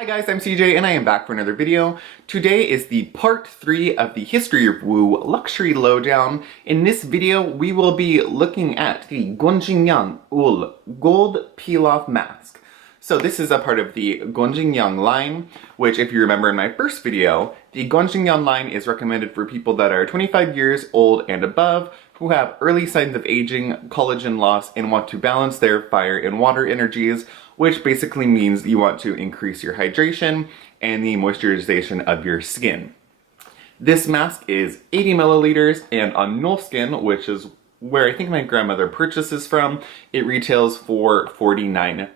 Hi guys, I'm CJ and I am back for another video. Today is the part 3 of the History of Whoo Luxury Lowdown. In this video, we will be looking at the Gongjinhyang Gold Peel-Off Mask. So this is a part of the Gongjinhyang line, which if you remember in my first video, the Gongjinhyang line is recommended for people that are 25 years old and above, who have early signs of aging, collagen loss, and want to balance their fire and water energies, which basically means you want to increase your hydration and the moisturization of your skin. This mask is 80 milliliters, and on Moleskine, which is where I think my grandmother purchases from, it retails for $49.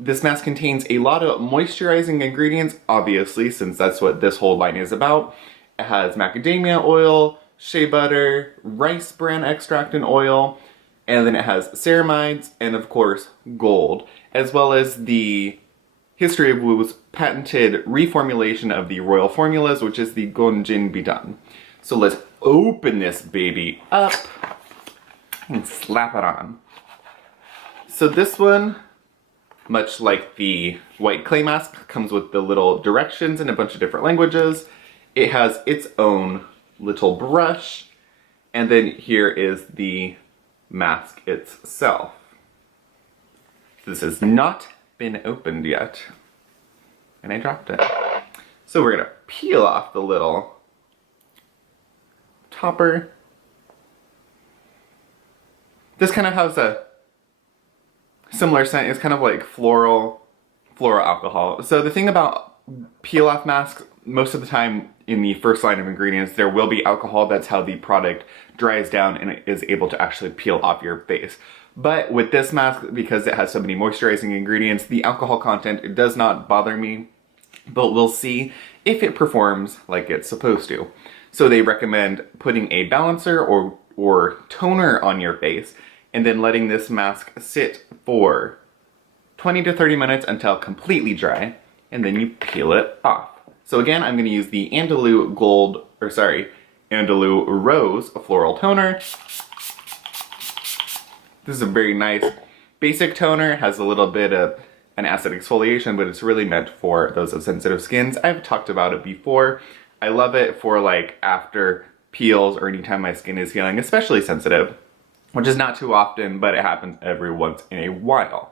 This mask contains a lot of moisturizing ingredients, obviously, since that's what this whole line is about. It has macadamia oil, shea butter, rice bran extract and oil, and then it has ceramides and of course gold, as well as the History of Whoo's patented reformulation of the royal formulas, which is the Gongjinhyang. So let's open this baby up and slap it on. So this one, much like the white clay mask, comes with the little directions in a bunch of different languages. It has its own little brush, and then here is the mask itself. This has not been opened yet, and I dropped it. So we're gonna peel off the little topper. This kind of has a similar scent. It's kind of like floral alcohol. So the thing about peel off masks, most of the time in the first line of ingredients, there will be alcohol. That's how the product dries down and it is able to actually peel off your face. But with this mask, because it has so many moisturizing ingredients, the alcohol content, it does not bother me, but we'll see if it performs like it's supposed to. So they recommend putting a balancer or toner on your face and then letting this mask sit for 20 to 30 minutes until completely dry, and then you peel it off. So again, I'm going to use the Andalou Rose Floral Toner. This is a very nice basic toner, has a little bit of an acid exfoliation, but it's really meant for those with sensitive skins. I've talked about it before. I love it for like after peels or anytime my skin is feeling especially sensitive, which is not too often, but it happens every once in a while.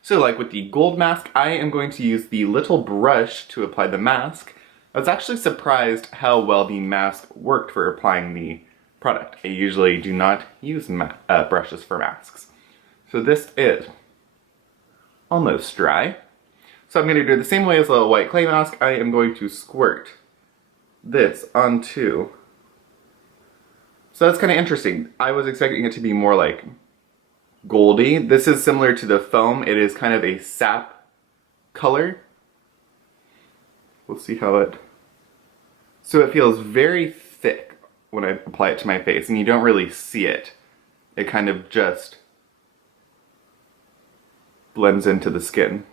So like with the gold mask, I am going to use the little brush to apply the mask. I was actually surprised how well the mask worked for applying the product. I usually do not use brushes for masks. So this is almost dry. So I'm going to do it the same way as the white clay mask. I am going to squirt this onto. So that's kind of interesting. I was expecting it to be more like goldy. This is similar to the foam. It is kind of a sap color. We'll see how it... So it feels very thick when I apply it to my face, and you don't really see it. It kind of just blends into the skin.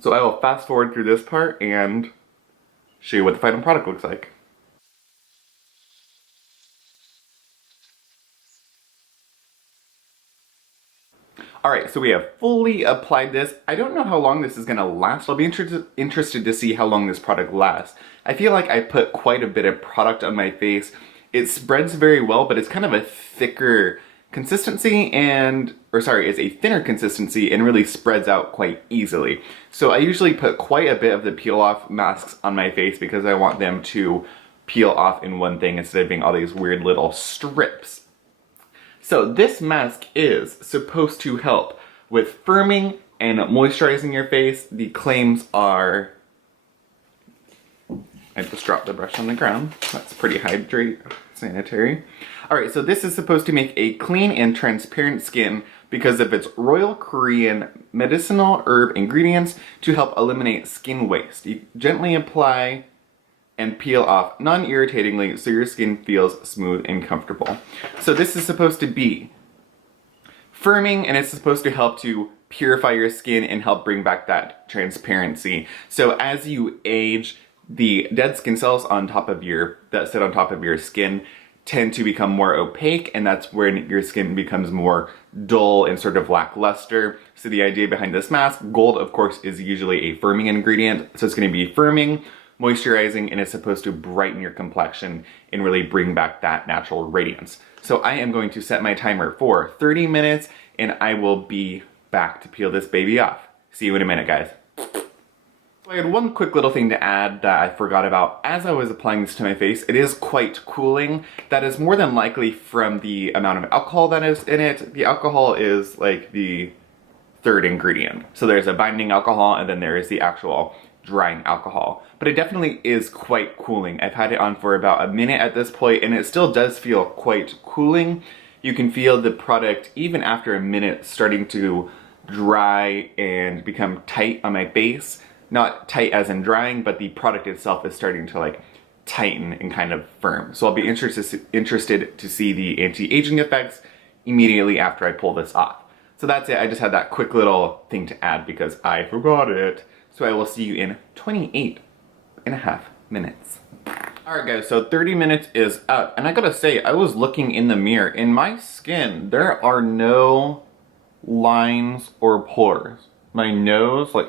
So I will fast forward through this part and show you what the final product looks like. Alright, so we have fully applied this. I don't know how long this is going to last. I'll be interested to see how long this product lasts. I feel like I put quite a bit of product on my face. It spreads very well, but it's kind of a thicker consistency it's a thinner consistency and really spreads out quite easily. So I usually put quite a bit of the peel-off masks on my face because I want them to peel off in one thing instead of being all these weird little strips. So this mask is supposed to help with firming and moisturizing your face. The claims are... I just dropped the brush on the ground. That's pretty sanitary. Alright, so this is supposed to make a clean and transparent skin because of its Royal Korean medicinal herb ingredients to help eliminate skin waste. You gently apply and peel off non-irritatingly so your skin feels smooth and comfortable. So this is supposed to be firming, and it's supposed to help to purify your skin and help bring back that transparency. So as you age, the dead skin cells that sit on top of your skin tend to become more opaque, and that's when your skin becomes more dull and sort of lackluster. So the idea behind this mask, gold of course is usually a firming ingredient, so it's going to be firming, moisturizing, and it's supposed to brighten your complexion and really bring back that natural radiance. So I am going to set my timer for 30 minutes and I will be back to peel this baby off. See you in a minute, guys. I had one quick little thing to add that I forgot about as I was applying this to my face. It is quite cooling. That is more than likely from the amount of alcohol that is in it. The alcohol is like the third ingredient. So there's a binding alcohol and then there is the actual drying alcohol. But it definitely is quite cooling. I've had it on for about a minute at this point and it still does feel quite cooling. You can feel the product even after a minute starting to dry and become tight on my face. Not tight as in drying, but the product itself is starting to like tighten and kind of firm. So I'll be interested to see the anti-aging effects immediately after I pull this off. So that's it. I just had that quick little thing to add because I forgot it. So I will see you in 28.5 minutes. Alright guys, so 30 minutes is up. And I gotta say, I was looking in the mirror. In my skin, there are no lines or pores. My nose, like,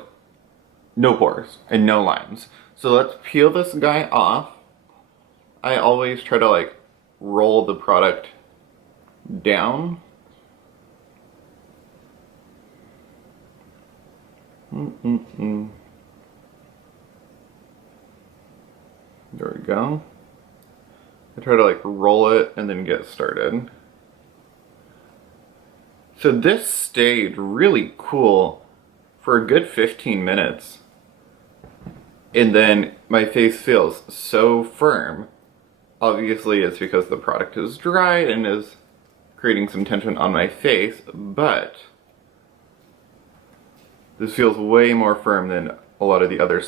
no pores and no lines. So let's peel this guy off. I always try to like roll the product down. There we go. I try to like roll it and then get started. So this stayed really cool for a good 15 minutes. And then my face feels so firm. Obviously it's because the product is dry and is creating some tension on my face, but this feels way more firm than a lot of the other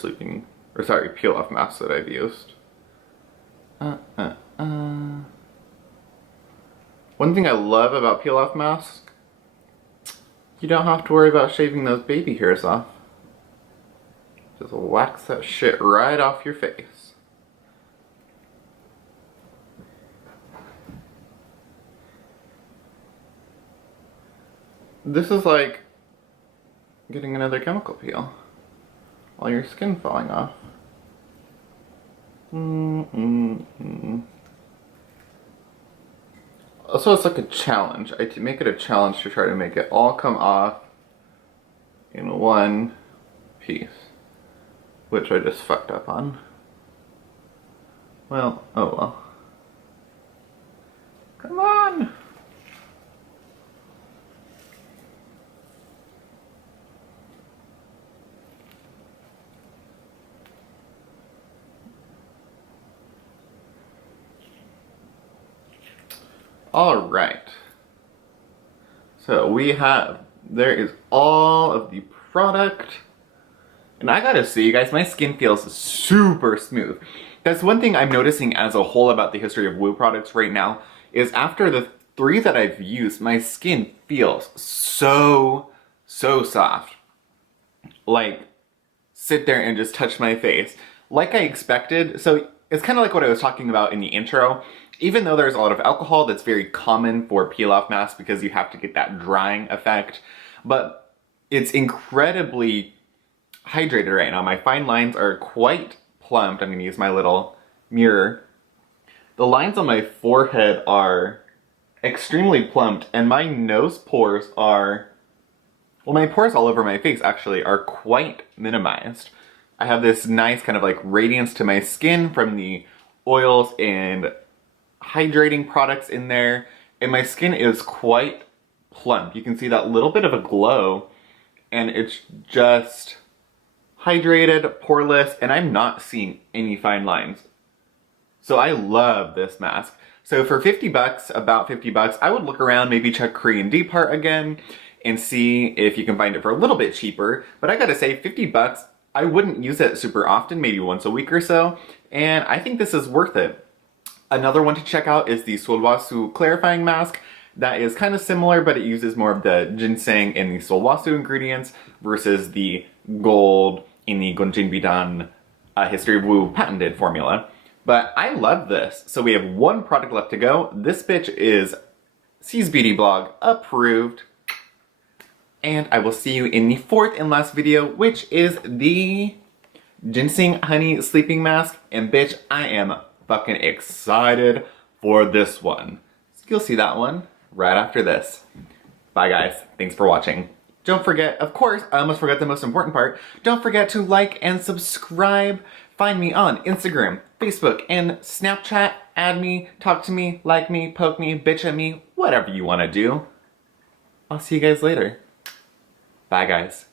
peel off masks that I've used. One thing I love about peel off masks, you don't have to worry about shaving those baby hairs off. Just wax that shit right off your face. This is like getting another chemical peel while your skin falling off. Also, it's like a challenge. I make it a challenge to try to make it all come off in one piece, which I just fucked up on. Well, oh well. Come on! Alright. So there is all of the product. And I gotta say, you guys, my skin feels super smooth. That's one thing I'm noticing as a whole about the history of Whoo products right now, is after the 3 that I've used, my skin feels so soft. Like, sit there and just touch my face. Like I expected. So it's kind of like what I was talking about in the intro. Even though there's a lot of alcohol, that's very common for peel-off masks because you have to get that drying effect. But it's incredibly hydrated right now. My fine lines are quite plumped. I'm going to use my little mirror. The lines on my forehead are extremely plumped, and my nose pores are, well, my pores all over my face actually are quite minimized. I have this nice kind of like radiance to my skin from the oils and hydrating products in there, and my skin is quite plump. You can see that little bit of a glow, and it's just hydrated, poreless, and I'm not seeing any fine lines. So I love this mask. So for 50 bucks, about 50 bucks, I would look around, maybe check Korean Depart again and see if you can find it for a little bit cheaper. But I gotta say, 50 bucks, I wouldn't use it super often, maybe once a week or so, and I think this is worth it. Another one to check out is the Solwasu clarifying mask. That is kind of similar, but it uses more of the ginseng and the Solwasu ingredients versus the gold in the Gongjinhyang History of Whoo patented formula. But I love this. So we have one product left to go. This bitch is C's Beauty Blog approved. And I will see you in the fourth and last video, which is the Ginseng Honey Sleeping Mask. And bitch, I am fucking excited for this one. So you'll see that one right after this. Bye guys, thanks for watching. Don't forget, of course, I almost forgot the most important part, don't forget to like and subscribe. Find me on Instagram, Facebook, and Snapchat. Add me, talk to me, like me, poke me, bitch at me, whatever you want to do. I'll see you guys later. Bye guys.